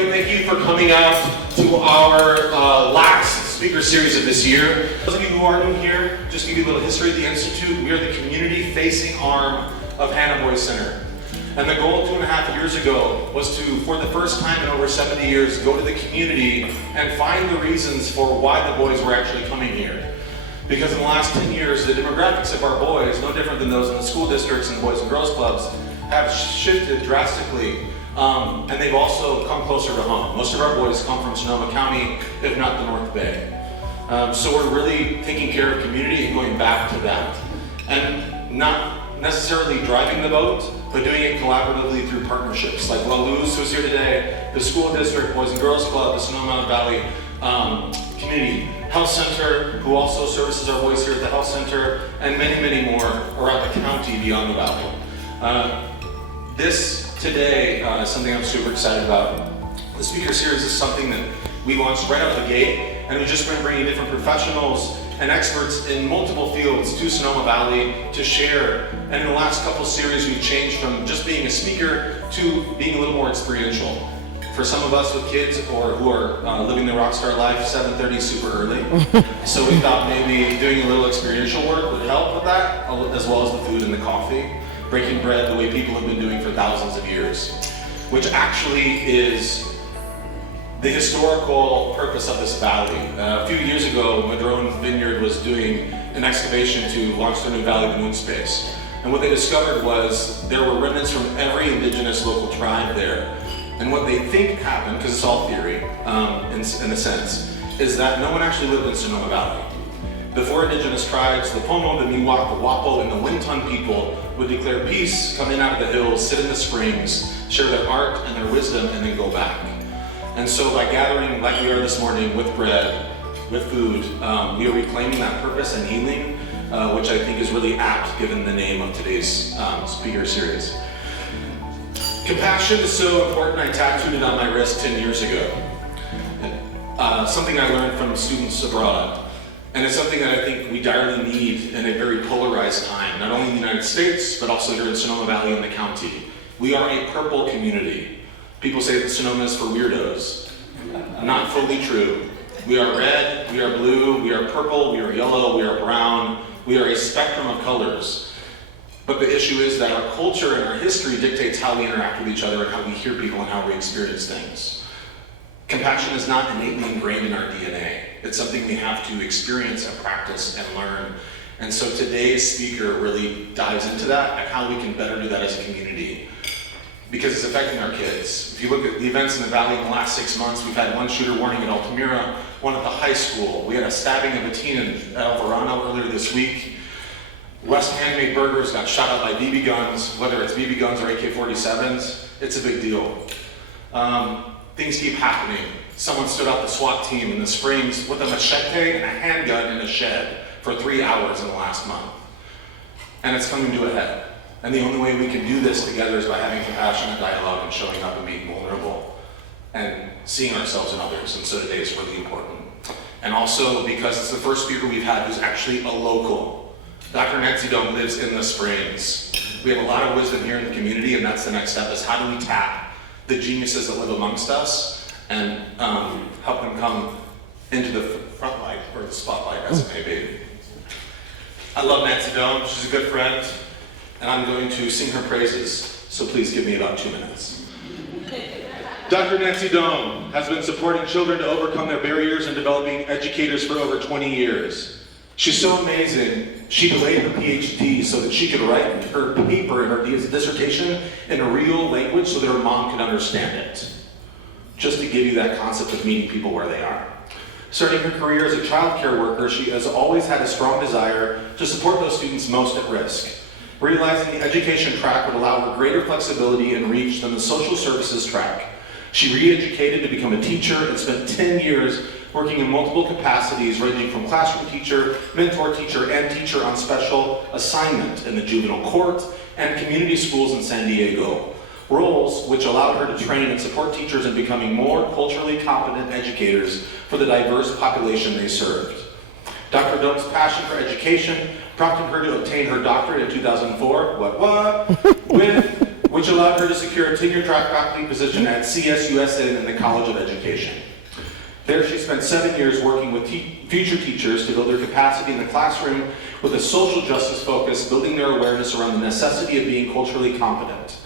everybody. Thank you for coming out to our last speaker series of this year. Those of you who are new here, just to give you a little history of the Institute, we are the community-facing arm of Hanna Boys Center. And the goal 2.5 years ago was to, for the first time in over 70 years, go to the community and find the reasons for why the boys were actually coming here. Because in the last 10 years, the demographics of our boys, no different than those in the school districts and the Boys and Girls Clubs, have shifted drastically. And they've also come closer to home. Most of our boys come from Sonoma County, if not the North Bay. So we're really taking care of community and going back to that. And not necessarily driving the boat, but doing it collaboratively through partnerships. Like Luz, who's here today, the school district, Boys and Girls Club, the Sonoma Valley Community Health Center, who also services our boys here at the Health Center, and many, many more around the county beyond the valley. This today is something I'm super excited about. The speaker series is something that we launched right out of the gate, and we've just been bringing different professionals and experts in multiple fields to Sonoma Valley to share. And in the last couple series, we've changed from just being a speaker to being a little more experiential. For some of us with kids or who are living the rock star life, 7:30 is super early. So we thought maybe doing a little experiential work would help with that, as well as the food and the coffee. Breaking bread the way people have been doing for thousands of years, which actually is the historical purpose of this valley. A few years ago, Madrone Vineyard was doing an excavation to launch their new Valley of Moon Space. And what they discovered was there were remnants from every indigenous local tribe there. And what they think happened, because it's all theory, in a sense, is that no one actually lived in Sonoma Valley. The four indigenous tribes, the Pomo, the Miwok, the Wapo, and the Winton people would declare peace, come in out of the hills, sit in the springs, share their art and their wisdom, and then go back. And so by gathering like we are this morning with bread, with food, we are reclaiming that purpose and healing, which I think is really apt given the name of today's speaker series. Compassion is so important, I tattooed it on my wrist 10 years ago. Something I learned from students abroad. And it's something that I think we direly need in a very polarized time, not only in the United States, but also here in Sonoma Valley and the county. We are a purple community. People say that Sonoma is for weirdos. Not fully true. We are red, we are blue, we are purple, we are yellow, we are brown. We are a spectrum of colors. But the issue is that our culture and our history dictates how we interact with each other and how we hear people and how we experience things. Compassion is not innately ingrained in our DNA. It's something we have to experience and practice and learn. And so today's speaker really dives into that and how we can better do that as a community. Because it's affecting our kids. If you look at the events in the Valley in the last 6 months, we've had one shooter warning at Altamira, one at the high school. We had a stabbing of a teen at El Verano earlier this week. West Handmade Burgers got shot out by BB guns, whether it's BB guns or AK-47s, it's a big deal. Things keep happening. Someone stood out the SWAT team in the Springs with a machete and a handgun in a shed for 3 hours in the last month. And it's coming to a head. And the only way we can do this together is by having compassionate dialogue and showing up and being vulnerable and seeing ourselves in others. And so today is really important. And also because it's the first speaker we've had who's actually a local. Dr. Nancy Dome lives in the Springs. We have a lot of wisdom here in the community, and that's the next step, is how do we tap the geniuses that live amongst us and help them come into the front light, or the spotlight, as it may be. I love Nancy Dome, she's a good friend, and I'm going to sing her praises, so please give me about 2 minutes. Dr. Nancy Dome has been supporting children to overcome their barriers and developing educators for over 20 years. She's so amazing, she delayed her PhD so that she could write her paper and her dissertation in a real language so that her mom could understand it. Just to give you that concept of meeting people where they are. Starting her career as a child care worker, she has always had a strong desire to support those students most at risk. Realizing the education track would allow her greater flexibility and reach than the social services track. She re-educated to become a teacher and spent 10 years working in multiple capacities ranging from classroom teacher, mentor teacher, and teacher on special assignment in the juvenile court and community schools in San Diego. Roles which allowed her to train and support teachers in becoming more culturally competent educators for the diverse population they served. Dr. Dome's passion for education prompted her to obtain her doctorate in 2004, which allowed her to secure a tenure-track faculty position at CSUSN in the College of Education. There she spent 7 years working with future teachers to build their capacity in the classroom with a social justice focus, building their awareness around the necessity of being culturally competent.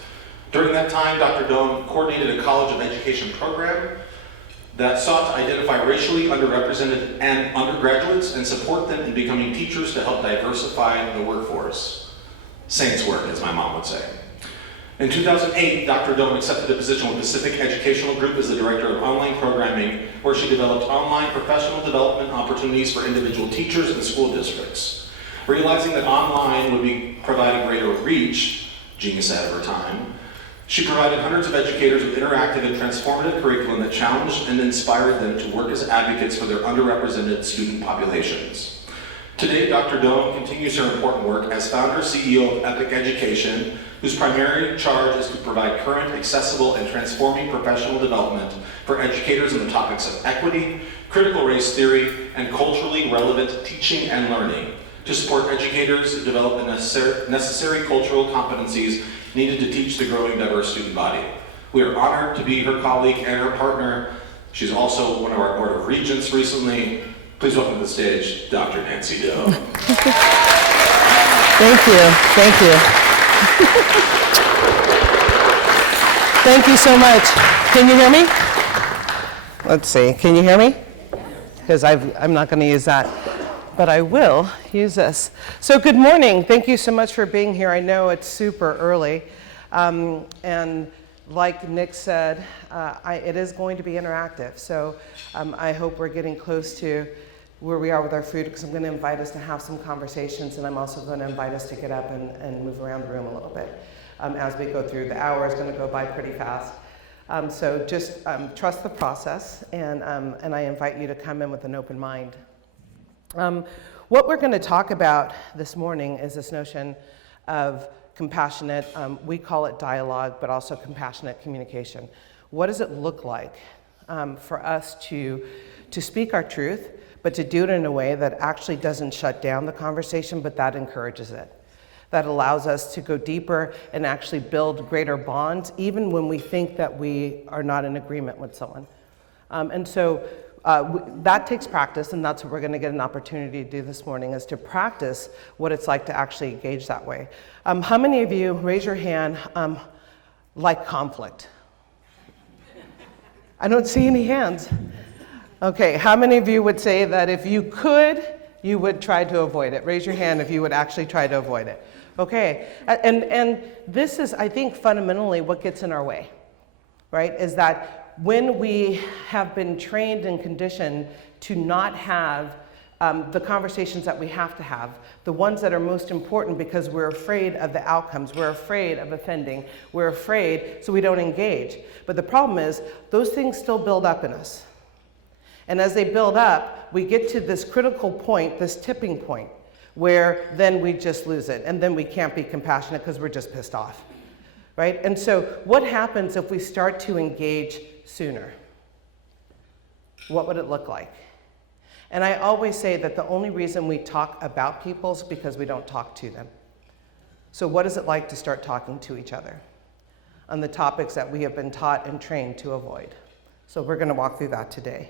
During that time, Dr. Doan coordinated a College of Education program that sought to identify racially underrepresented undergraduates and support them in becoming teachers to help diversify the workforce. Saints work, as my mom would say. In 2008, Dr. Doan accepted a position with Pacific Educational Group as the Director of Online Programming, where she developed online professional development opportunities for individual teachers and school districts. Realizing that online would be providing greater reach, genius ahead of her time, she provided hundreds of educators with interactive and transformative curriculum that challenged and inspired them to work as advocates for their underrepresented student populations. Today, Dr. Doan continues her important work as founder CEO of EPOCH Education, whose primary charge is to provide current, accessible, and transforming professional development for educators on the topics of equity, critical race theory, and culturally relevant teaching and learning, to support educators develop the necessary cultural competencies needed to teach the growing diverse student body. We are honored to be her colleague and her partner. She's also one of our Board of Regents recently. Please welcome to the stage, Dr. Nancy Doe. Thank you, thank you. Thank you so much. Can you hear me? Let's see, can you hear me? Because I'm not going to use that, but I will use this. So good morning. Thank you so much for being here. I know it's super early. And like Nick said, it is going to be interactive. So I hope we're getting close to where we are with our food, because I'm going to invite us to have some conversations, and I'm also going to invite us to get up and move around the room a little bit as we go through. The hour is going to go by pretty fast. So just trust the process, and I invite you to come in with an open mind. What we're going to talk about this morning is this notion of compassionate, we call it dialogue, but also compassionate communication. What does it look like for us to speak our truth, but to do it in a way that actually doesn't shut down the conversation, but that encourages it, that allows us to go deeper and actually build greater bonds, even when we think that we are not in agreement with someone. And so that takes practice, and that's what we're going to get an opportunity to do this morning, is to practice what it's like to actually engage that way. How many of you, raise your hand, like conflict? I don't see any hands. Okay, how many of you would say that if you could, you would try to avoid it? Raise your hand if you would actually try to avoid it. Okay, and this is, I think, fundamentally what gets in our way, right? Is that when we have been trained and conditioned to not have the conversations that we have to have, the ones that are most important, because we're afraid of the outcomes, we're afraid of offending, we're afraid, so we don't engage. But the problem is, those things still build up in us. And as they build up, we get to this critical point, this tipping point, where then we just lose it, and then we can't be compassionate because we're just pissed off, right? And so what happens if we start to engage sooner? What would it look like? And I always say that the only reason we talk about people is because we don't talk to them. So what is it like to start talking to each other on the topics that we have been taught and trained to avoid? So we're going to walk through that today.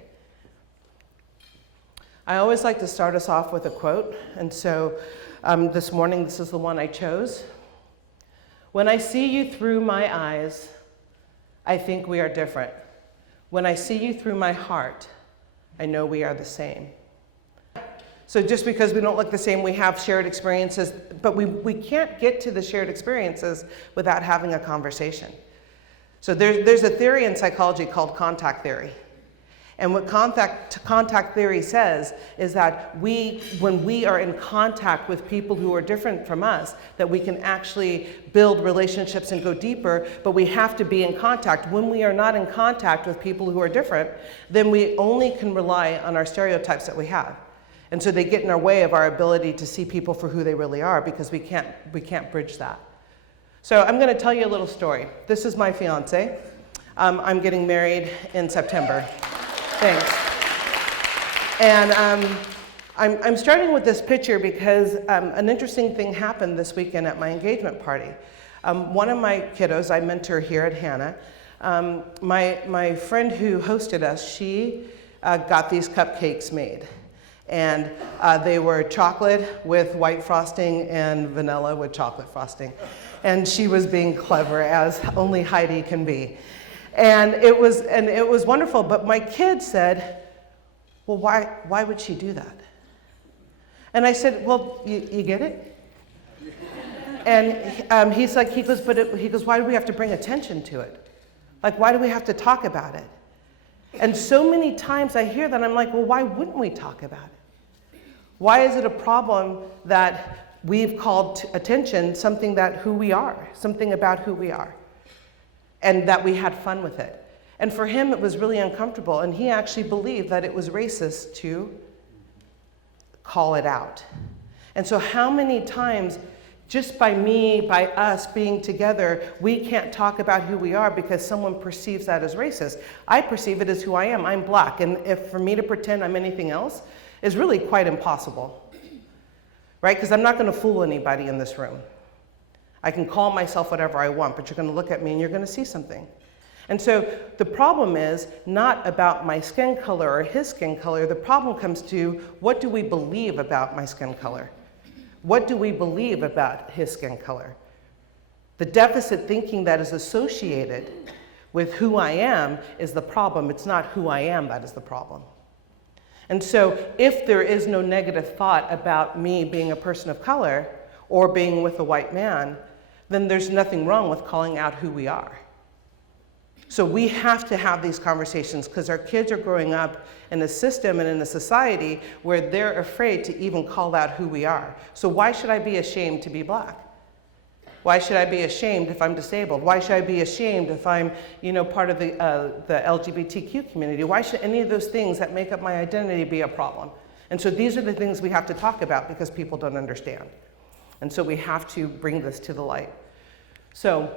I always like to start us off with a quote, and so this morning this is the one I chose. When I see you through my eyes, I think we are different. When I see you through my heart, I know we are the same. So just because we don't look the same, we have shared experiences, but we can't get to the shared experiences without having a conversation. So there's a theory in psychology called contact theory. And what contact theory says is that when we are in contact with people who are different from us, that we can actually build relationships and go deeper, but we have to be in contact. When we are not in contact with people who are different, then we only can rely on our stereotypes that we have. And so they get in our way of our ability to see people for who they really are, because we can't bridge that. So I'm going to tell you a little story. This is my fiance. I'm getting married in September. Thanks. And I'm starting with this picture because an interesting thing happened this weekend at my engagement party. One of my kiddos, I mentor here at Hanna, my friend who hosted us, she got these cupcakes made. And they were chocolate with white frosting and vanilla with chocolate frosting. And she was being clever, as only Heidi can be. And it was wonderful, but my kid said, well, why would she do that? And I said, well, you get it? And he goes, why do we have to bring attention to it? Like, why do we have to talk about it? And so many times I hear that, I'm like, well, why wouldn't we talk about it? Why is it a problem that we've called attention something that who we are, something about who we are, and that we had fun with it? And for him, it was really uncomfortable, and he actually believed that it was racist to call it out. And so how many times, just by us being together, we can't talk about who we are because someone perceives that as racist. I perceive it as who I am. I'm black, and if for me to pretend I'm anything else is really quite impossible, right? Because I'm not going to fool anybody in this room. I can call myself whatever I want, but you're going to look at me and you're going to see something. And so the problem is not about my skin color or his skin color. The problem comes to, what do we believe about my skin color? What do we believe about his skin color? The deficit thinking that is associated with who I am is the problem. It's not who I am that is the problem. And so if there is no negative thought about me being a person of color or being with a white man, then there's nothing wrong with calling out who we are. So we have to have these conversations because our kids are growing up in a system and in a society where they're afraid to even call out who we are. So why should I be ashamed to be black? Why should I be ashamed if I'm disabled? Why should I be ashamed if I'm, part of the LGBTQ community? Why should any of those things that make up my identity be a problem? And so these are the things we have to talk about because people don't understand. And so we have to bring this to the light. So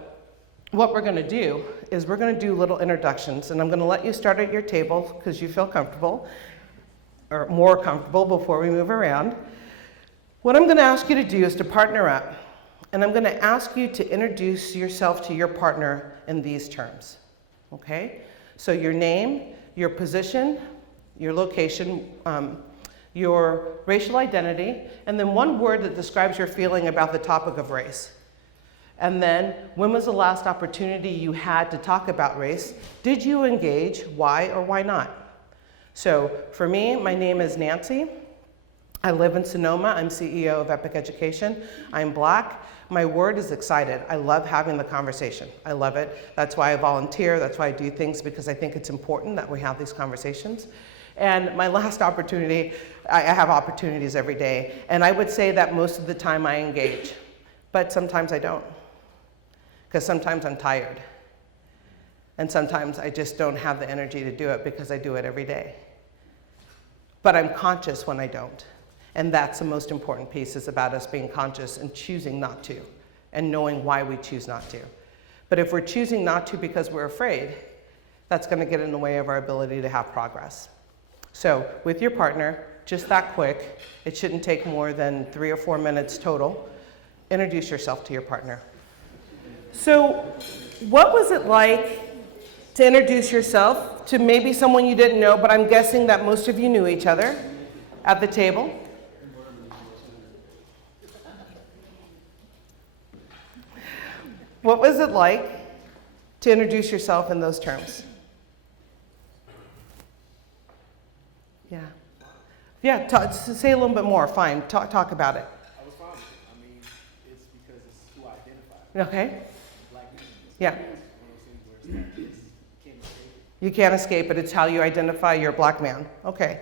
what we're going to do is we're going to do little introductions, and I'm going to let you start at your table because you feel comfortable, or more comfortable before we move around. What I'm going to ask you to do is to partner up, and I'm going to ask you to introduce yourself to your partner in these terms, okay? So your name, your position, your location, your racial identity, and then one word that describes your feeling about the topic of race. And then, when was the last opportunity you had to talk about race? Did you engage? Why or why not? So for me, my name is Nancy. I live in Sonoma. I'm CEO of EPOCH Education. I'm black. My word is excited. I love having the conversation. I love it. That's why I volunteer. That's why I do things, because I think it's important that we have these conversations. And my last opportunity, I have opportunities every day. And I would say that most of the time I engage, but sometimes I don't. Because sometimes I'm tired. And sometimes I just don't have the energy to do it because I do it every day. But I'm conscious when I don't. And that's the most important piece, is about us being conscious and choosing not to, and knowing why we choose not to. But if we're choosing not to because we're afraid, that's going to get in the way of our ability to have progress. So with your partner, just that quick, it shouldn't take more than 3 or 4 minutes total. Introduce yourself to your partner. So what was it like to introduce yourself to maybe someone you didn't know, but I'm guessing that most of you knew each other at the table? What was it like to introduce yourself in those terms? Yeah. Yeah, say a little bit more, fine, talk about it. I was fine. I mean, it's because it's who I identify. Okay. Black man. Yeah. One of those things where it's like, can't escape it. You can't escape it. It's how you identify you're a black man. Okay.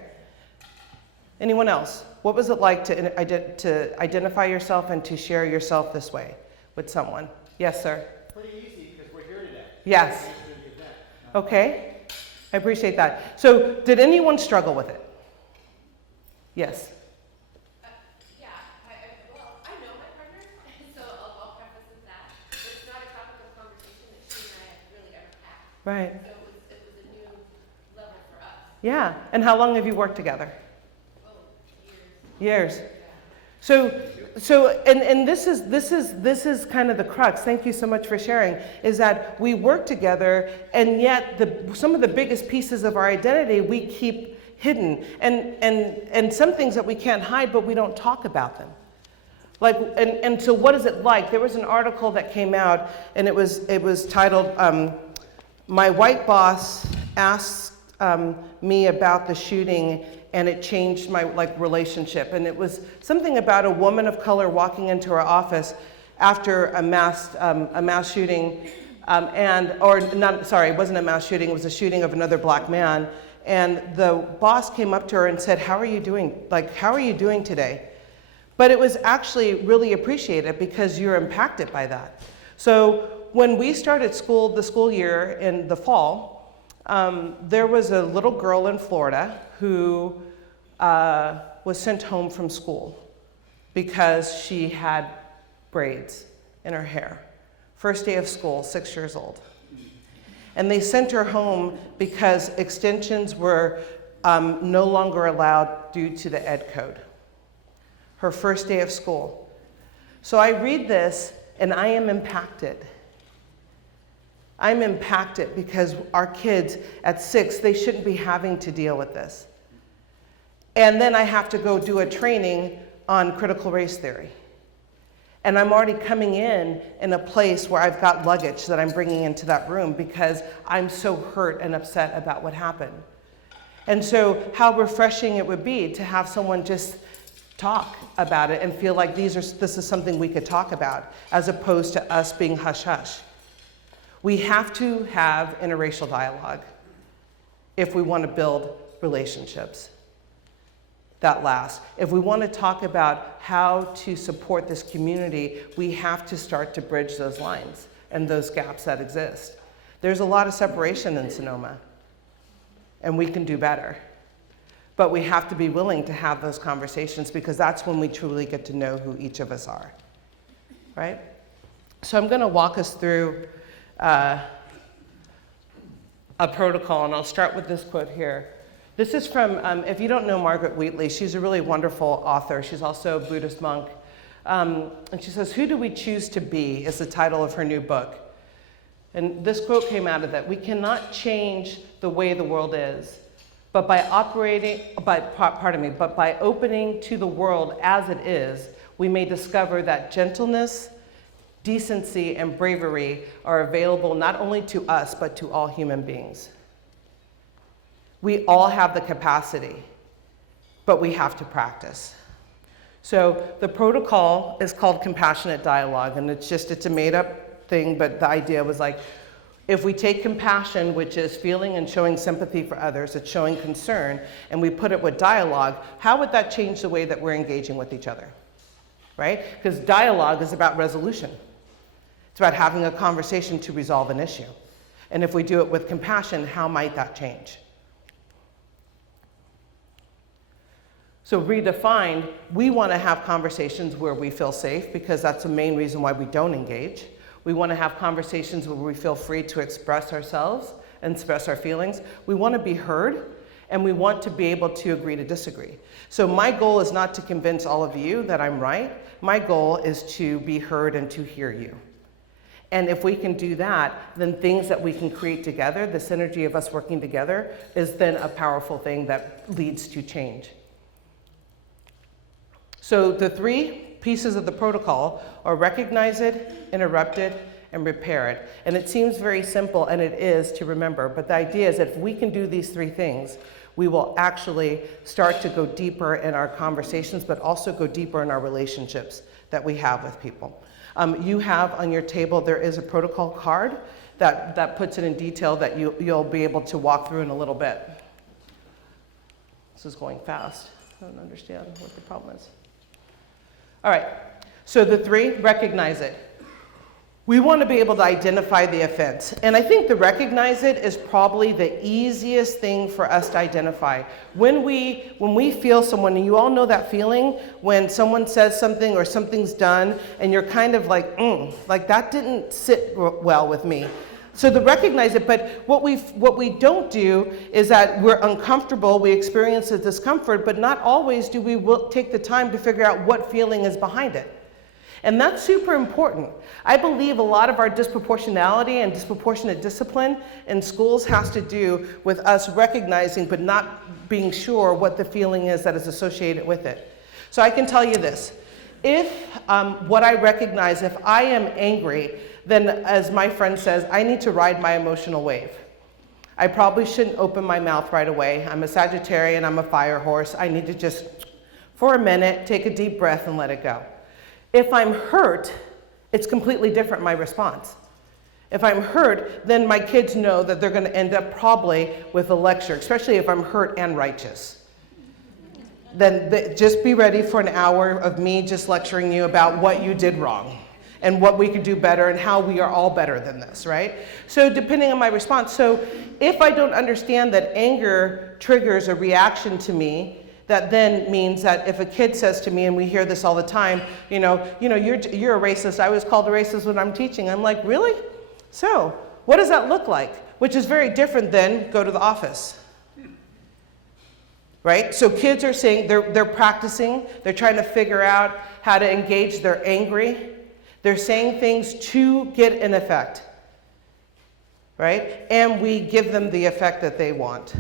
Anyone else? What was it like to identify yourself and to share yourself this way with someone? Yes, sir. Pretty easy because we're here today. Yes. Okay. I appreciate that. So, did anyone struggle with it? Yes. Yeah, I know my partner, so I'll preface with that. But it's not a topic of conversation that she and I have really ever had. Right. So it was a new level for us. Yeah. And how long have you worked together? Oh, years. Years. And this is kind of the crux. Thank you so much for sharing. Is that we work together, and yet some of the biggest pieces of our identity we keep hidden, and some things that we can't hide, but we don't talk about them. Like, and so what is it like? There was an article that came out, and it was titled, "My White Boss Asked Me About the Shooting, and It Changed My relationship." And it was something about a woman of color walking into her office after a mass shooting, it wasn't a mass shooting, it was a shooting of another black man. And the boss came up to her and said, "How are you doing? How are you doing today?" But it was actually really appreciated because you're impacted by that. So when we started the school year in the fall, there was a little girl in Florida who was sent home from school because she had braids in her hair. First day of school, 6 years old. And they sent her home because extensions were no longer allowed due to the ed code. Her first day of school. So I read this and I am impacted. I'm impacted because our kids at 6, they shouldn't be having to deal with this. And then I have to go do a training on critical race theory. And I'm already coming in a place where I've got luggage that I'm bringing into that room because I'm so hurt and upset about what happened. And so how refreshing it would be to have someone just talk about it and feel like this is something we could talk about, as opposed to us being hush-hush. We have to have interracial dialogue if we want to build relationships that last. If we want to talk about how to support this community, we have to start to bridge those lines and those gaps that exist. There's a lot of separation in Sonoma, and we can do better. But we have to be willing to have those conversations, because that's when we truly get to know who each of us are, right? So I'm going to walk us through a protocol, and I'll start with this quote here. This is from, if you don't know Margaret Wheatley, she's a really wonderful author. She's also a Buddhist monk. And she says, "Who do we choose to be?" is the title of her new book. And this quote came out of that. "We cannot change the way the world is, but by opening to the world as it is, we may discover that gentleness, decency, and bravery are available not only to us, but to all human beings." We all have the capacity, but we have to practice. So the protocol is called compassionate dialogue, and it's a made-up thing, but the idea was like, if we take compassion, which is feeling and showing sympathy for others, it's showing concern, and we put it with dialogue, how would that change the way that we're engaging with each other, right? Because dialogue is about resolution. It's about having a conversation to resolve an issue. And if we do it with compassion, how might that change? So redefined, we want to have conversations where we feel safe, because that's the main reason why we don't engage. We want to have conversations where we feel free to express ourselves and express our feelings. We want to be heard, and we want to be able to agree to disagree. So my goal is not to convince all of you that I'm right. My goal is to be heard and to hear you. And if we can do that, then things that we can create together, the synergy of us working together, is then a powerful thing that leads to change. So the 3 pieces of the protocol are recognize it, interrupt it, and repair it. And it seems very simple, and it is to remember, but the idea is that if we can do these 3 things, we will actually start to go deeper in our conversations, but also go deeper in our relationships that we have with people. You have on your table, there is a protocol card that puts it in detail that you'll be able to walk through in a little bit. This is going fast. I don't understand what the problem is. All right, so the 3, recognize it. We want to be able to identify the offense. And I think the recognize it is probably the easiest thing for us to identify. When we feel someone, and you all know that feeling when someone says something or something's done, and you're kind of like that didn't sit well with me. So to recognize it, but what we don't do is that we're uncomfortable, we experience the discomfort, but not always do we take the time to figure out what feeling is behind it. And that's super important. I believe a lot of our disproportionality and disproportionate discipline in schools has to do with us recognizing but not being sure what the feeling is that is associated with it. So I can tell you this. If what I recognize, if I am angry, then as my friend says, I need to ride my emotional wave. I probably shouldn't open my mouth right away. I'm a Sagittarian, I'm a fire horse. I need to just, for a minute, take a deep breath and let it go. If I'm hurt, it's completely different, my response. If I'm hurt, then my kids know that they're gonna end up probably with a lecture, especially if I'm hurt and righteous. Then just be ready for an hour of me just lecturing you about what you did wrong and what we could do better and how we are all better than this, right? So depending on my response. So if I don't understand that anger triggers a reaction to me, that then means that if a kid says to me, and we hear this all the time, you're a racist. I was called a racist when I'm teaching. I'm like, really? So what does that look like? Which is very different than go to the office. Right? So kids are saying, they're practicing, they're trying to figure out how to engage, they're angry. They're saying things to get an effect, right? And we give them the effect that they want.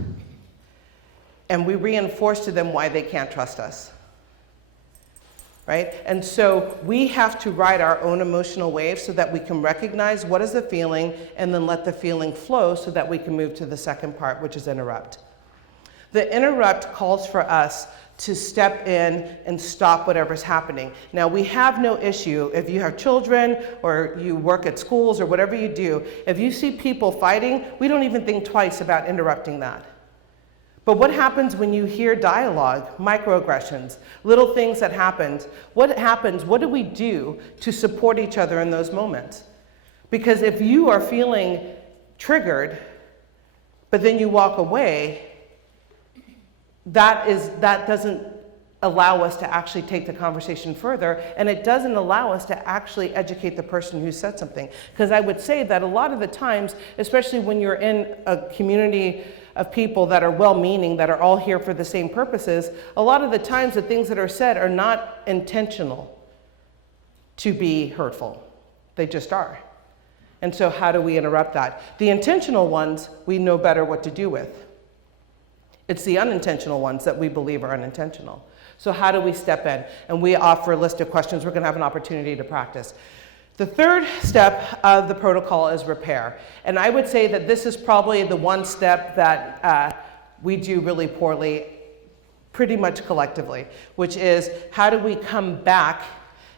And we reinforce to them why they can't trust us, right? And so we have to ride our own emotional wave so that we can recognize what is the feeling and then let the feeling flow so that we can move to the second part, which is interrupt. The interrupt calls for us to step in and stop whatever's happening. Now, we have no issue if you have children or you work at schools or whatever you do. If you see people fighting, we don't even think twice about interrupting that. But what happens when you hear dialogue, microaggressions, little things that happened? What happens? What do we do to support each other in those moments? Because if you are feeling triggered, but then you walk away, that doesn't allow us to actually take the conversation further, and it doesn't allow us to actually educate the person who said something. Because I would say that a lot of the times, especially when you're in a community of people that are well-meaning, that are all here for the same purposes, a lot of the times the things that are said are not intentional to be hurtful. They just are. And so how do we interrupt that? The intentional ones, we know better what to do with. It's the unintentional ones that we believe are unintentional. So how do we step in? And we offer a list of questions. We're going to have an opportunity to practice. The third step of the protocol is repair. And I would say that this is probably the one step that we do really poorly, pretty much collectively, which is how do we come back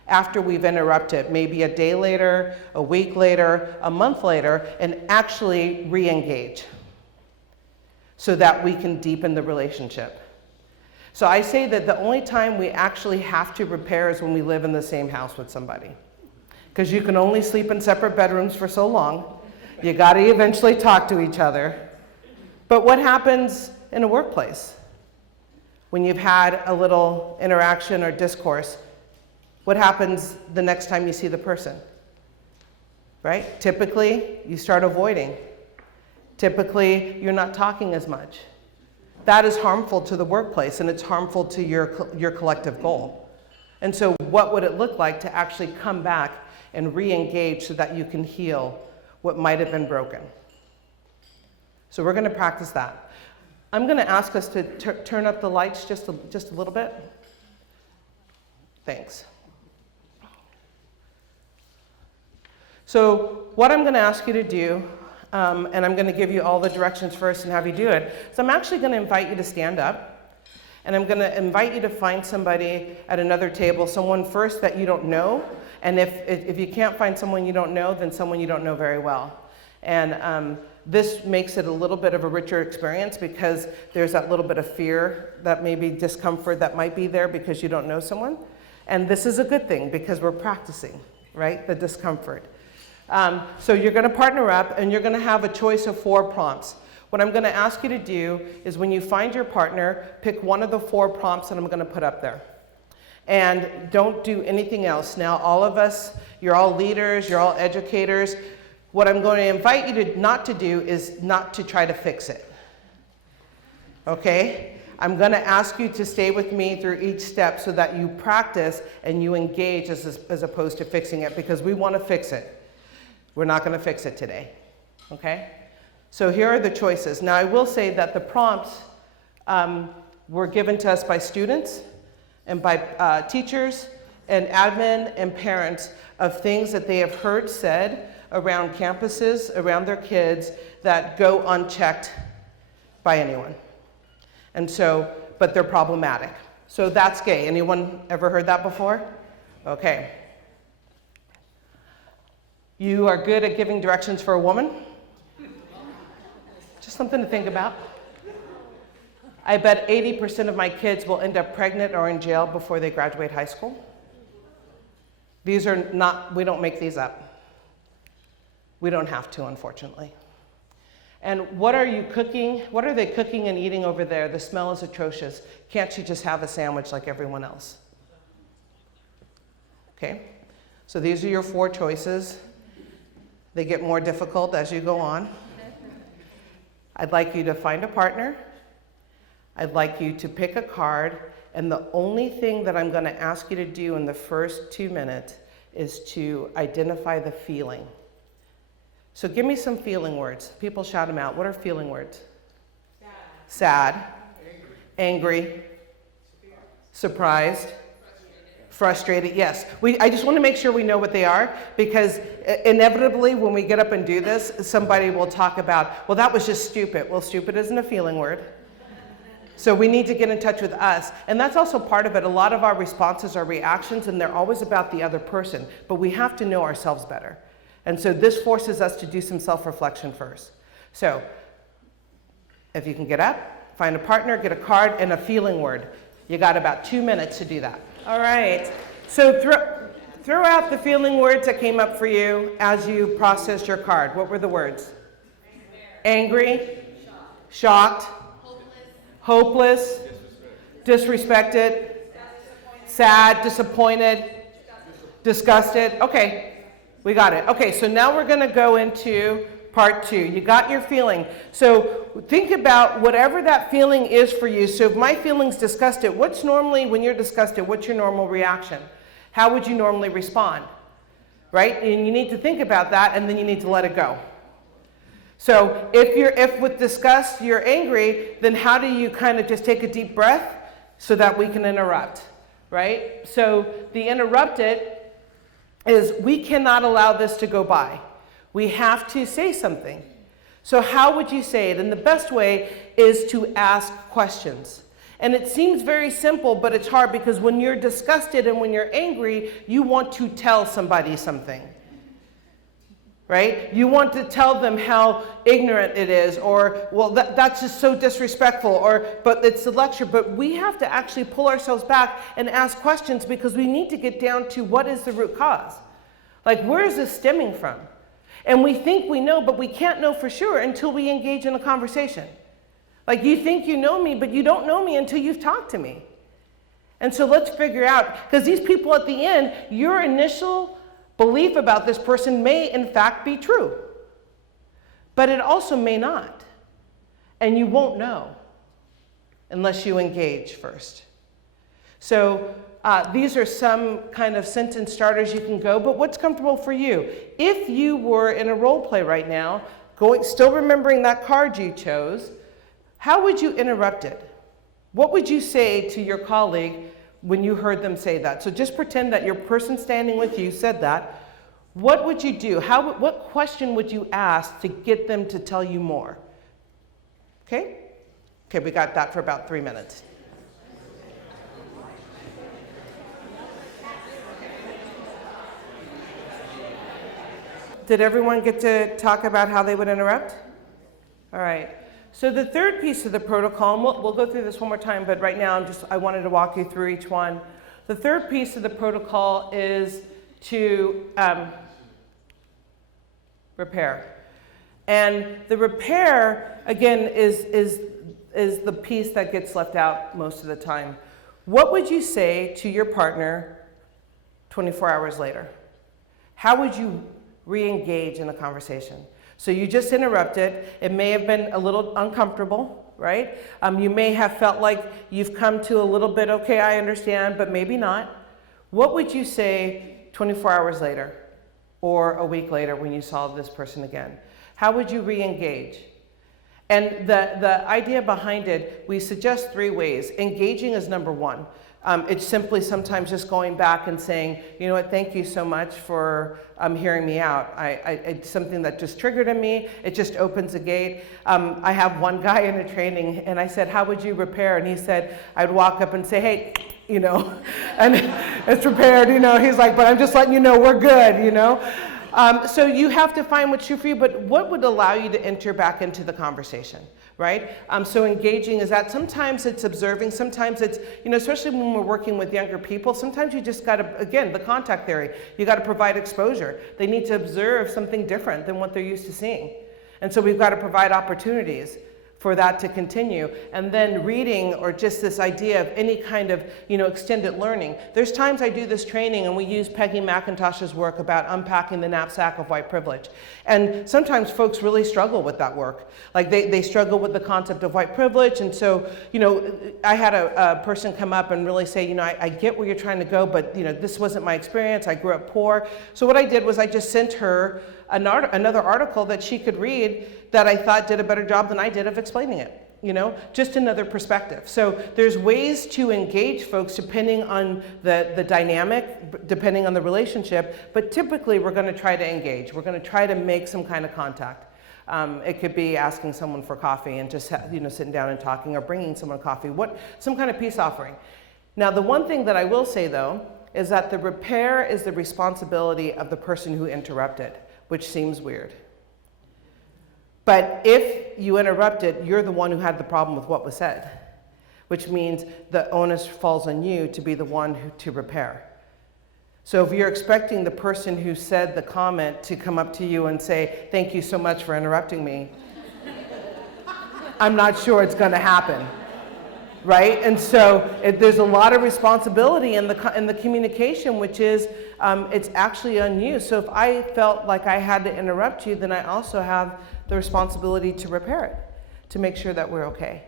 after we've interrupted, maybe a day later, a week later, a month later, and actually re-engage, so that we can deepen the relationship. So I say that the only time we actually have to repair is when we live in the same house with somebody. Because you can only sleep in separate bedrooms for so long. You gotta eventually talk to each other. But what happens in a workplace? When you've had a little interaction or discourse, what happens the next time you see the person? Right? Typically, you start avoiding. Typically, you're not talking as much. That is harmful to the workplace, and it's harmful to your collective goal. And so what would it look like to actually come back and re-engage so that you can heal what might have been broken? So we're going to practice that. I'm going to ask us to turn up the lights just a little bit. Thanks. So what I'm going to ask you to do, and I'm going to give you all the directions first and have you do it. So I'm actually going to invite you to stand up, and I'm going to invite you to find somebody at another table, someone first that you don't know, and if you can't find someone you don't know, then someone you don't know very well. And this makes it a little bit of a richer experience because there's that little bit of fear, that maybe discomfort that might be there because you don't know someone. And this is a good thing because we're practicing, right, the discomfort. So you're going to partner up, and you're going to have a choice of 4 prompts. What I'm going to ask you to do is when you find your partner, pick one of the 4 prompts that I'm going to put up there. And don't do anything else. Now, all of us, you're all leaders, you're all educators. What I'm going to invite you to not to do is not to try to fix it. Okay? I'm going to ask you to stay with me through each step so that you practice and you engage as opposed to fixing it, because we want to fix it. We're not going to fix it today. Okay? So here are the choices. Now I will say that the prompts were given to us by students and by teachers and admin and parents of things that they have heard said around campuses, around their kids, that go unchecked by anyone. And so, but they're problematic. So that's gay. Anyone ever heard that before? Okay. You are good at giving directions for a woman? Just something to think about. I bet 80% of my kids will end up pregnant or in jail before they graduate high school. These are not, we don't make these up. We don't have to, unfortunately. And what are you cooking? What are they cooking and eating over there? The smell is atrocious. Can't you just have a sandwich like everyone else? Okay, so these are your 4 choices. They get more difficult as you go on. I'd like you to find a partner. I'd like you to pick a card, and the only thing that I'm going to ask you to do in the first 2 minutes is to identify the feeling. So give me some feeling words. People shout them out. What are feeling words? Sad. Angry. Surprised. Frustrated. Yes. I just want to make sure we know what they are, because inevitably when we get up and do this, somebody will talk about, well, that was just stupid. Well, stupid isn't a feeling word. So we need to get in touch with us. And that's also part of it. A lot of our responses are reactions, and they're always about the other person. But we have to know ourselves better. And so this forces us to do some self-reflection first. So if you can get up, find a partner, get a card, and a feeling word. You got about 2 minutes to do that. All right. So throw out the feeling words that came up for you as you processed your card. What were the words? Angry. Shocked. Hopeless. Disrespected. Sad. Disappointed. Disgusted. Okay. We got it. Okay, so now we're going to go into part 2. You got your feeling. So think about whatever that feeling is for you. So if my feeling's disgusted, what's normally, when you're disgusted, what's your normal reaction? How would you normally respond? Right? And you need to think about that, and then you need to let it go. So if with disgust you're angry, then how do you kind of just take a deep breath so that we can interrupt? Right? So the interrupted is we cannot allow this to go by. We have to say something. So how would you say it? And the best way is to ask questions. And it seems very simple, but it's hard, because when you're disgusted and when you're angry, you want to tell somebody something. Right? You want to tell them how ignorant it is, or, well, that's just so disrespectful, or, but it's a lecture. But we have to actually pull ourselves back and ask questions, because we need to get down to what is the root cause. Like, where is this stemming from? And we think we know, but we can't know for sure until we engage in a conversation. Like, you think you know me, but you don't know me until you've talked to me. And so let's figure out, because these people at the end, your initial belief about this person may in fact be true, but it also may not. And you won't know unless you engage first. So these are some kind of sentence starters you can go, but what's comfortable for you? If you were in a role play right now, still remembering that card you chose, how would you interrupt it? What would you say to your colleague when you heard them say that? So just pretend that your person standing with you said that. What would you do? What question would you ask to get them to tell you more? Okay? Okay, we got that for about 3 minutes. Did everyone get to talk about how they would interrupt? All right. So the third piece of the protocol, and we'll go through this one more time, but right now I wanted to walk you through each one. The third piece of the protocol is to repair. And the repair, again, is the piece that gets left out most of the time. What would you say to your partner 24 hours later? How would you re-engage in the conversation. So you just interrupted. It may have been a little uncomfortable, right? You may have felt like you've come to a little bit, okay, I understand, but maybe not. What would you say 24 hours later or a week later when you saw this person again? How would you re-engage? And the idea behind it, we suggest 3 ways. Engaging is number 1. It's simply sometimes just going back and saying, you know what, thank you so much for hearing me out. It's something that just triggered in me. It just opens a gate. I have one guy in a training, and I said, how would you repair? And he said, I'd walk up and say, hey, you know, and it's repaired, you know. He's like, but I'm just letting you know we're good, you know. So you have to find what's true for you, but what would allow you to enter back into the conversation, right? So engaging is that sometimes it's observing, sometimes it's, you know, especially when we're working with younger people, sometimes you just gotta, again, the contact theory, you gotta provide exposure. They need to observe something different than what they're used to seeing. And so we've gotta provide opportunities for that to continue. And then reading, or just this idea of any kind of, you know, extended learning. There's times I do this training and we use Peggy McIntosh's work about unpacking the knapsack of white privilege. And sometimes folks really struggle with that work. Like they struggle with the concept of white privilege. And so, you know, I had a person come up and really say, you know, I get where you're trying to go, but you know, this wasn't my experience. I grew up poor. So what I did was I just sent her another article that she could read that I thought did a better job than I did of explaining it, you know, just another perspective. So there's ways to engage folks depending on the dynamic, depending on the relationship, but typically we're gonna try to engage. We're gonna try to make some kind of contact. It could be asking someone for coffee and just, you know, sitting down and talking, or bringing someone coffee, some kind of peace offering. Now, the one thing that I will say though, is that the repair is the responsibility of the person who interrupted, which seems weird. But if you interrupted, you're the one who had the problem with what was said, which means the onus falls on you to be the one to repair. So if you're expecting the person who said the comment to come up to you and say, thank you so much for interrupting me, I'm not sure it's gonna happen, right? And so there's a lot of responsibility in the communication, which is, it's actually on you. So if I felt like I had to interrupt you, then I also have the responsibility to repair it, to make sure that we're okay.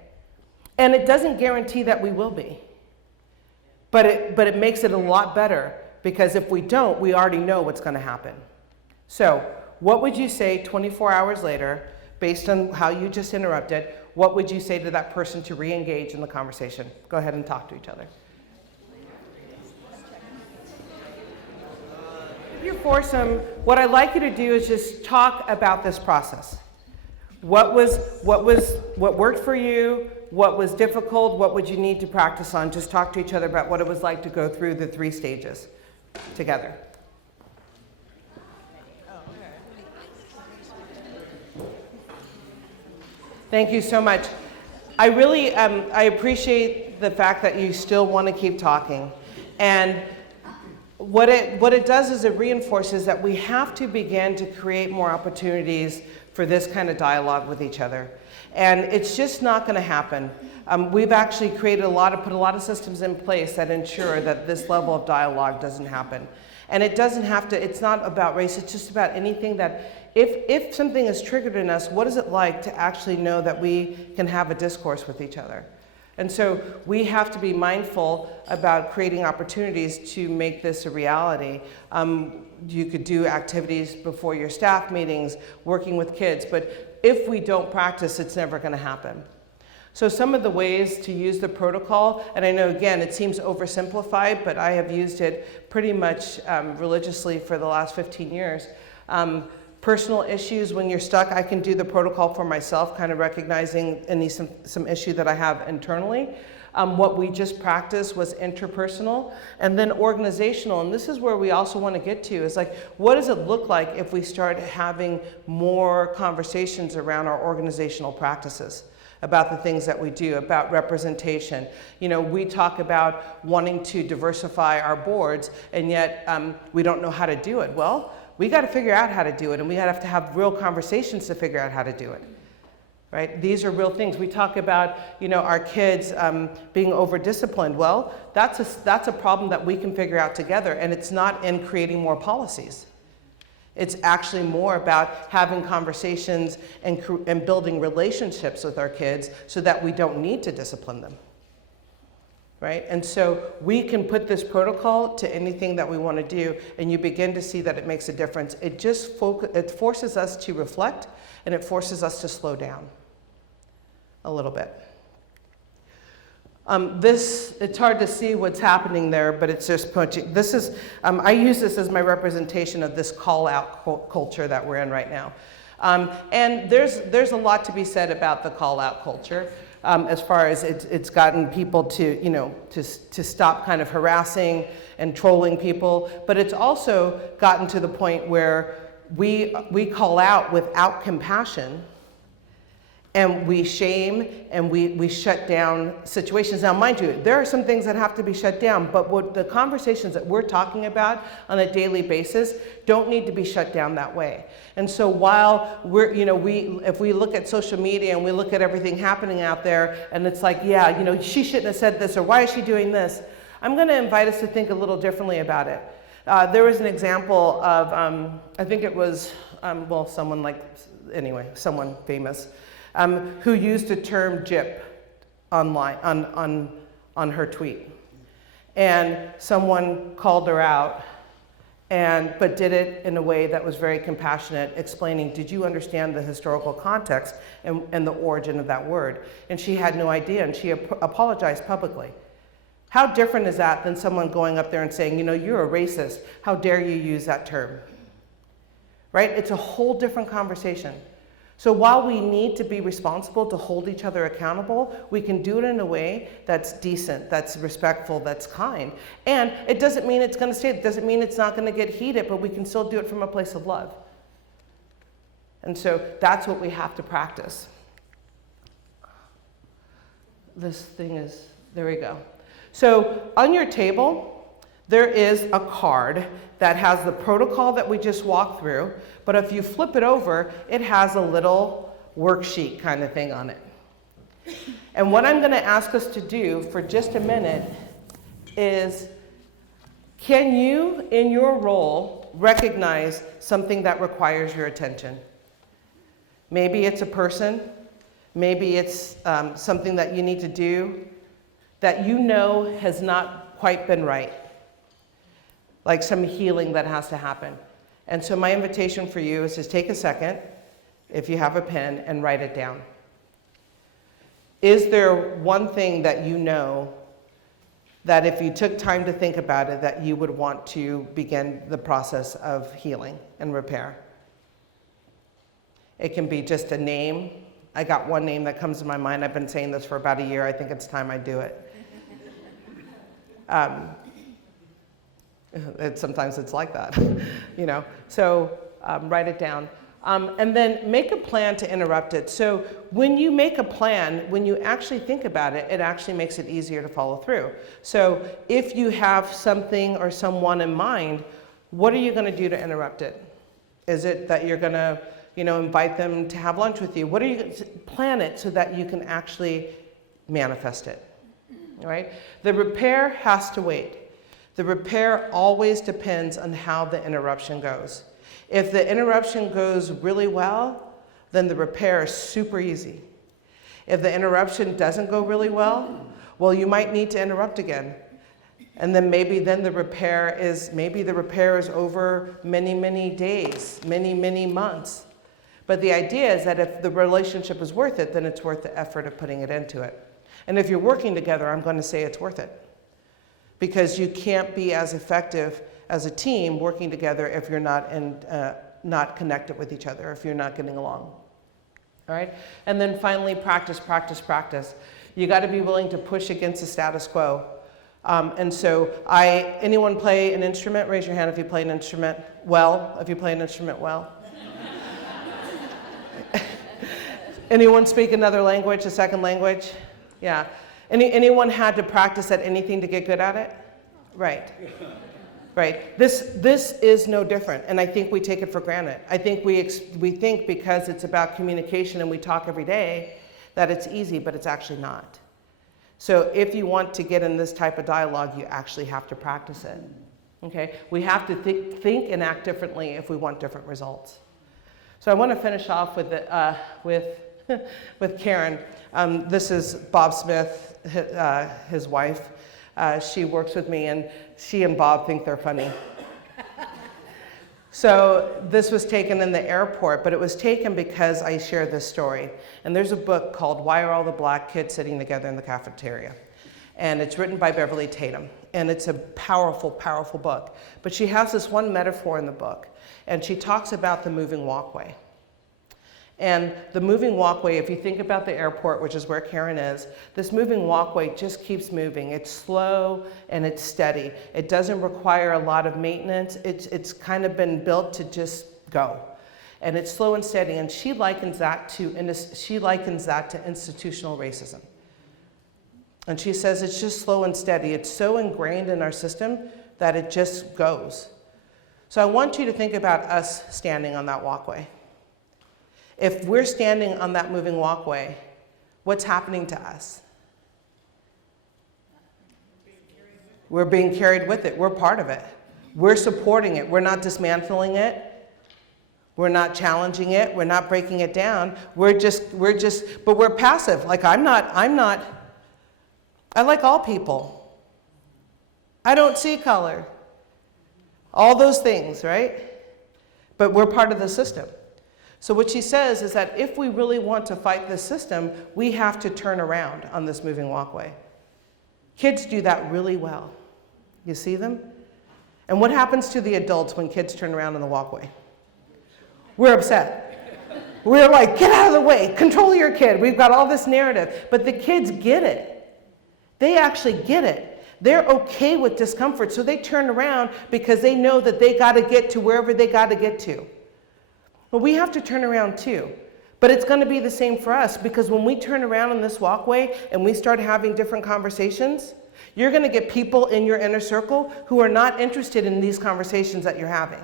And it doesn't guarantee that we will be, but it makes it a lot better, because if we don't, we already know what's gonna happen. So what would you say 24 hours later, based on how you just interrupted, what would you say to that person to re-engage in the conversation? Go ahead and talk to each other. If you're foursome, what I'd like you to do is just talk about this process. What worked for you? What was difficult? What would you need to practice on? Just talk to each other about what it was like to go through the 3 stages together. Thank you so much. I really, I appreciate the fact that you still want to keep talking. And what it does is it reinforces that we have to begin to create more opportunities for this kind of dialogue with each other. And it's just not going to happen. We've actually put a lot of systems in place that ensure that this level of dialogue doesn't happen. And it doesn't have to, it's not about race, it's just about anything that, if something is triggered in us, what is it like to actually know that we can have a discourse with each other? And so we have to be mindful about creating opportunities to make this a reality. You could do activities before your staff meetings, working with kids, but if we don't practice, it's never going to happen. So some of the ways to use the protocol, and I know again it seems oversimplified, but I have used it pretty much religiously for the last 15 years. Personal issues, when you're stuck, I can do the protocol for myself, kind of recognizing some issue that I have internally. What we just practiced was interpersonal, and then organizational, and this is where we also want to get to, is like, what does it look like if we start having more conversations around our organizational practices, about the things that we do, about representation. You know, we talk about wanting to diversify our boards, and yet we don't know how to do it. Well, we got to figure out how to do it, and we have to have real conversations to figure out how to do it, right? These are real things. We talk about, you know, our kids being over-disciplined. Well, that's a problem that we can figure out together, and it's not in creating more policies. It's actually more about having conversations and building relationships with our kids so that we don't need to discipline them. Right? And so we can put this protocol to anything that we want to do, and you begin to see that it makes a difference. It just it forces us to reflect, and it forces us to slow down a little bit. It's hard to see what's happening there, but it's just punching. This is, I use this as my representation of this call-out culture that we're in right now. And there's a lot to be said about the call-out culture, as far as it's gotten people to, you know, to stop kind of harassing and trolling people, but it's also gotten to the point where we call out without compassion, and we shame, and we shut down situations. Now, mind you, there are some things that have to be shut down, but what the conversations that we're talking about on a daily basis don't need to be shut down that way. And so while we're, you know, if we look at social media and we look at everything happening out there, and it's like, yeah, you know, she shouldn't have said this, or why is she doing this? I'm gonna invite us to think a little differently about it. There was an example of, I think it was, well, someone famous, who used the term "gyp" online on her tweet, and someone called her out, but did it in a way that was very compassionate, explaining, did you understand the historical context and the origin of that word? And she had no idea, and she apologized publicly. How different is that than someone going up there and saying, you know, you're a racist, how dare you use that term? Right? It's a whole different conversation. So while we need to be responsible to hold each other accountable, we can do it in a way that's decent, that's respectful, that's kind. And it doesn't mean it's going to stay, it doesn't mean it's not going to get heated, but we can still do it from a place of love. And so that's what we have to practice. This thing is, there we go. So on your table, there is a card that has the protocol that we just walked through, but if you flip it over, it has a little worksheet kind of thing on it. And what I'm going to ask us to do for just a minute is, can you, in your role, recognize something that requires your attention? Maybe it's a person, maybe it's something that you need to do that you know has not quite been right, like some healing that has to happen. And so my invitation for you is to take a second, if you have a pen, and write it down. Is there one thing that you know that if you took time to think about it, that you would want to begin the process of healing and repair? It can be just a name. I got one name that comes to my mind. I've been saying this for about a year. I think it's time I do it. Sometimes it's like that, you know. So write it down. And then make a plan to interrupt it. So when you make a plan, when you actually think about it, it actually makes it easier to follow through. So if you have something or someone in mind, what are you going to do to interrupt it? Is it that you're going to, you know, invite them to have lunch with you? What are you going to plan it so that you can actually manifest it? All right? The repair has to wait. The repair always depends on how the interruption goes. If the interruption goes really well, then the repair is super easy. If the interruption doesn't go really well, well, you might need to interrupt again. And then maybe the repair is over many, many days, many, many months. But the idea is that if the relationship is worth it, then it's worth the effort of putting it into it. And if you're working together, I'm going to say it's worth it. Because you can't be as effective as a team working together if you're not connected with each other, if you're not getting along. All right? And then finally, practice, practice, practice. You got to be willing to push against the status quo. And so anyone play an instrument? Raise your hand if you play an instrument well. If you play an instrument well. Anyone speak another language, a second language? Yeah. Anyone had to practice at anything to get good at it? Right. Right. This is no different, and I think we take it for granted. I think we think because it's about communication and we talk every day that it's easy, but it's actually not. So if you want to get in this type of dialogue, you actually have to practice it. Okay? We have to think and act differently if we want different results. So I want to finish off with, with Karen. This is Bob Smith, his wife. She works with me, and she and Bob think they're funny. So this was taken in the airport, but it was taken because I shared this story. And there's a book called Why Are All the Black Kids Sitting Together in the Cafeteria? And it's written by Beverly Tatum. And it's a powerful, powerful book. But she has this one metaphor in the book. And she talks about the moving walkway. And the moving walkway, if you think about the airport, which is where Karen is, this moving walkway just keeps moving. It's slow and it's steady. It doesn't require a lot of maintenance. It's kind of been built to just go. And it's slow and steady. And she likens that to institutional racism. And she says it's just slow and steady. It's so ingrained in our system that it just goes. So I want you to think about us standing on that walkway. If we're standing on that moving walkway, what's happening to us? We're being carried with it. We're part of it. We're supporting it. We're not dismantling it. We're not challenging it. We're not breaking it down. But we're passive. Like I like all people. I don't see color. All those things, right? But we're part of the system. So what she says is that if we really want to fight this system, we have to turn around on this moving walkway. Kids do that really well. You see them? And what happens to the adults when kids turn around on the walkway? We're upset. We're like, get out of the way, control your kid. We've got all this narrative. But the kids get it. They actually get it. They're okay with discomfort, so they turn around because they know that they got to get to wherever they got to get to. Well, we have to turn around too. But it's going to be the same for us, because when we turn around on this walkway and we start having different conversations, you're going to get people in your inner circle who are not interested in these conversations that you're having.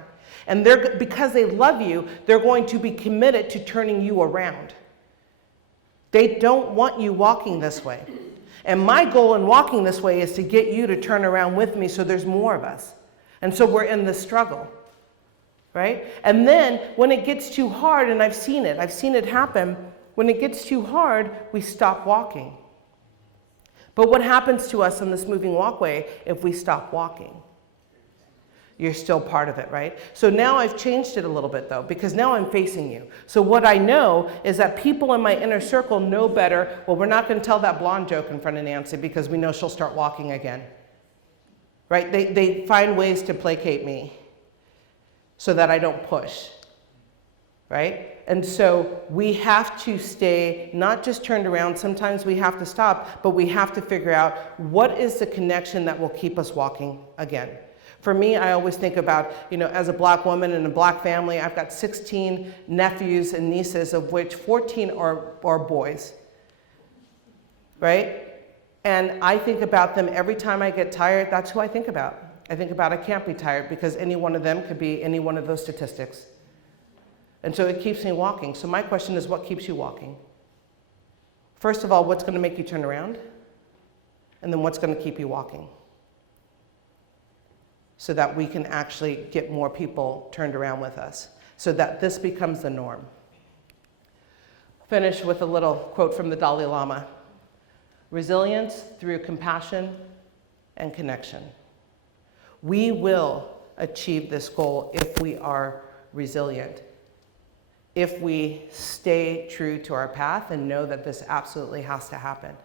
And because they love you, they're going to be committed to turning you around. They don't want you walking this way. And my goal in walking this way is to get you to turn around with me so there's more of us. And so we're in this struggle. Right? And then when it gets too hard, and I've seen it happen, when it gets too hard, we stop walking. But what happens to us on this moving walkway if we stop walking? You're still part of it, right? So now I've changed it a little bit though, because now I'm facing you. So what I know is that people in my inner circle know better. Well, we're not going to tell that blonde joke in front of Nancy because we know she'll start walking again. Right? They find ways to placate me so that I don't push, right? And so we have to stay not just turned around. Sometimes we have to stop, but we have to figure out what is the connection that will keep us walking again. For me, I always think about, as a black woman in a black family, I've got 16 nephews and nieces, of which 14 are boys, right? And I think about them every time I get tired. That's who I think about. I think about I can't be tired because any one of them could be any one of those statistics. And so it keeps me walking. So my question is, what keeps you walking? First of all, what's going to make you turn around? And then what's going to keep you walking? So that we can actually get more people turned around with us. So that this becomes the norm. Finish with a little quote from the Dalai Lama. Resilience through compassion and connection. We will achieve this goal if we are resilient, if we stay true to our path and know that this absolutely has to happen.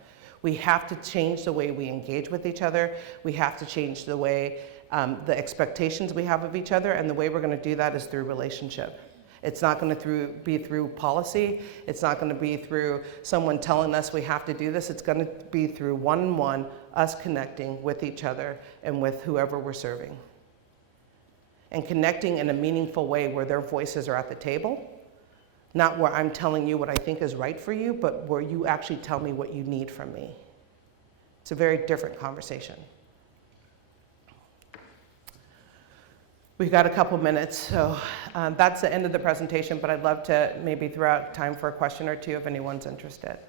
We have to change the way we engage with each other. We have to change the way, the expectations we have of each other, and the way we're going to do that is through relationship. It's not going to be through policy. It's not going to be through someone telling us we have to do this. It's going to be through one-on-one, us connecting with each other and with whoever we're serving. And connecting in a meaningful way where their voices are at the table, not where I'm telling you what I think is right for you, but where you actually tell me what you need from me. It's a very different conversation. We've got a couple minutes, so that's the end of the presentation, but I'd love to maybe throw out time for a question or two if anyone's interested.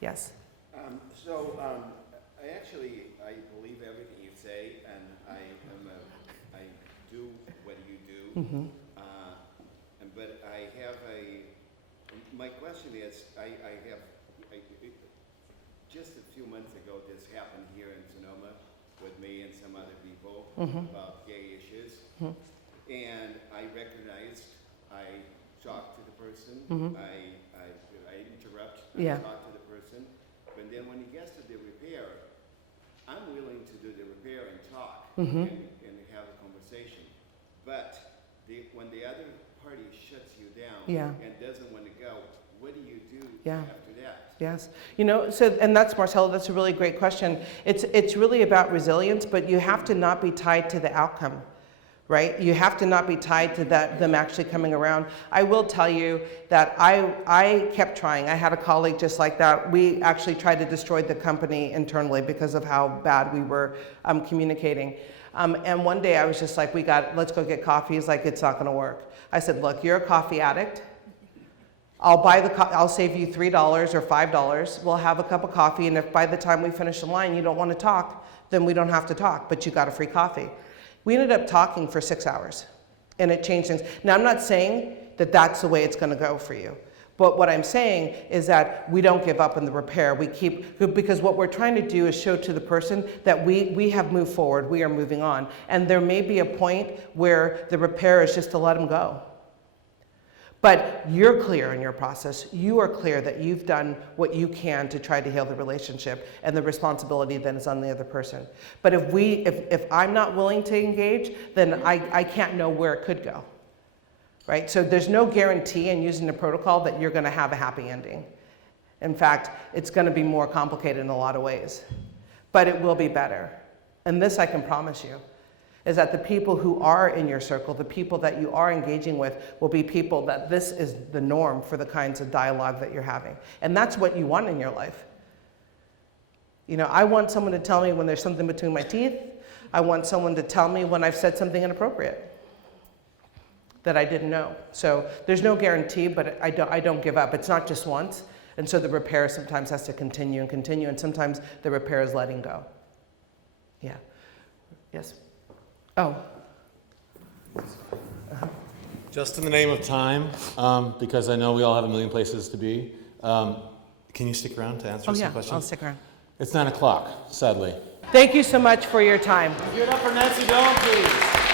Yes? I believe everything you say, and I am But I have my question is, just a few months ago, this happened here in Sonoma with me and some other people about gay issues. And I recognized, I talked to the person, I interrupt, I talk to the person, but then when he gets to the repair, I'm willing to do the repair and talk and have a conversation. But when the other party shuts you down and doesn't want to go, what do you do after that? Yes. You know, so, and that's, Marcelo, that's a really great question. It's really about resilience, but you have to not be tied to the outcome, right? You have to not be tied to them actually coming around. I will tell you that I kept trying. I had a colleague just like that. We actually tried to destroy the company internally because of how bad we were communicating. And one day I was just like, let's go get coffee. He's like, it's not gonna work. I said, look, you're a coffee addict. I'll save you $3 or $5. We'll have a cup of coffee, and if by the time we finish the line you don't want to talk, then we don't have to talk, but you got a free coffee. We ended up talking for 6 hours, and it changed things. Now, I'm not saying that that's the way it's going to go for you, but what I'm saying is that we don't give up in the repair. We keep, because what we're trying to do is show to the person that we have moved forward, we are moving on, and there may be a point where the repair is just to let them go. But you're clear in your process. You are clear that you've done what you can to try to heal the relationship, and the responsibility then is on the other person. But if I'm not willing to engage, then I can't know where it could go, right? So there's no guarantee in using the protocol that you're gonna have a happy ending. In fact, it's gonna be more complicated in a lot of ways, but it will be better. And this I can promise you, is that the people who are in your circle, the people that you are engaging with, will be people that this is the norm for the kinds of dialogue that you're having. And that's what you want in your life. You know, I want someone to tell me when there's something between my teeth. I want someone to tell me when I've said something inappropriate that I didn't know. So there's no guarantee, but I don't give up. It's not just once. And so the repair sometimes has to continue and continue, and sometimes the repair is letting go. Yeah. Yes? Oh. Just in the name of time, because I know we all have a million places to be, can you stick around to answer some questions? I'll stick around. It's 9 o'clock, sadly. Thank you so much for your time. Give it up for Nancy Doan, please.